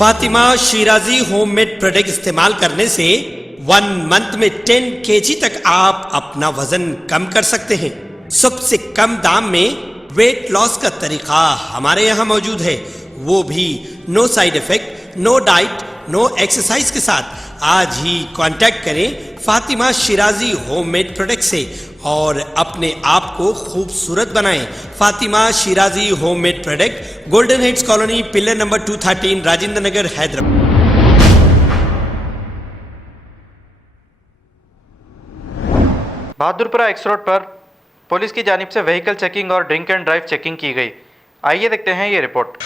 Fatima Shirazi homemade product इस्तेमाल करने से 1 मंथ में 10 kg तक आप अपना वजन कम कर सकते हैं। सबसे कम दाम में वेट लॉस का तरीका हमारे यहाँ मौजूद है, वो भी no side effect, no diet, no exercise के साथ। आज ही कांटेक्ट करें फातिमा शिराजी होममेड प्रोडक्ट से और अपने आप को खूबसूरत बनाएं। Fatima Shirazi homemade product, golden heads colony, pillar number 213, Rajendra Nagar, Hyderabad. Bahadurpura X road पर पुलिस की जानिब से व्हीकल चेकिंग और ड्रिंक एंड ड्राइव चेकिंग की गई। आइए देखते हैं ये रिपोर्ट।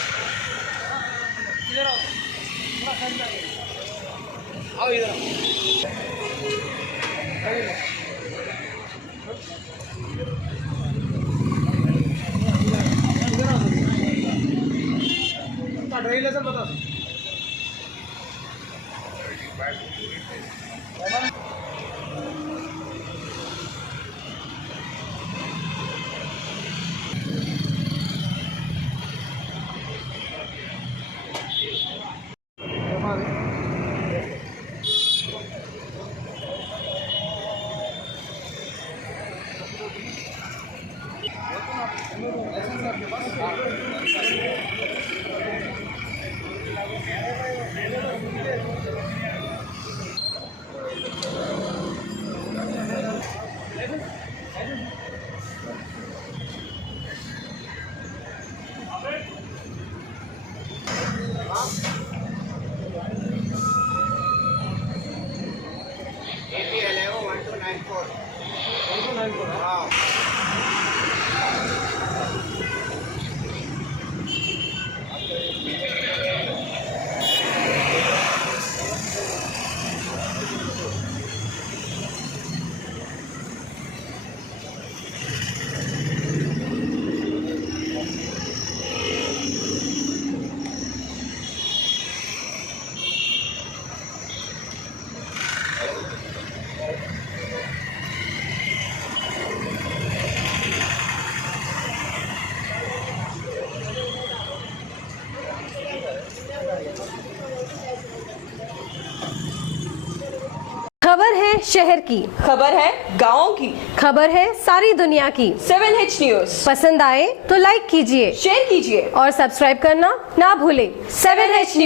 खबर है शहर की, खबर है गाँव की, खबर है सारी दुनिया की। 7H न्यूज पसंद आए तो लाइक कीजिए, शेयर कीजिए और सब्सक्राइब करना ना भूलें। 7H news.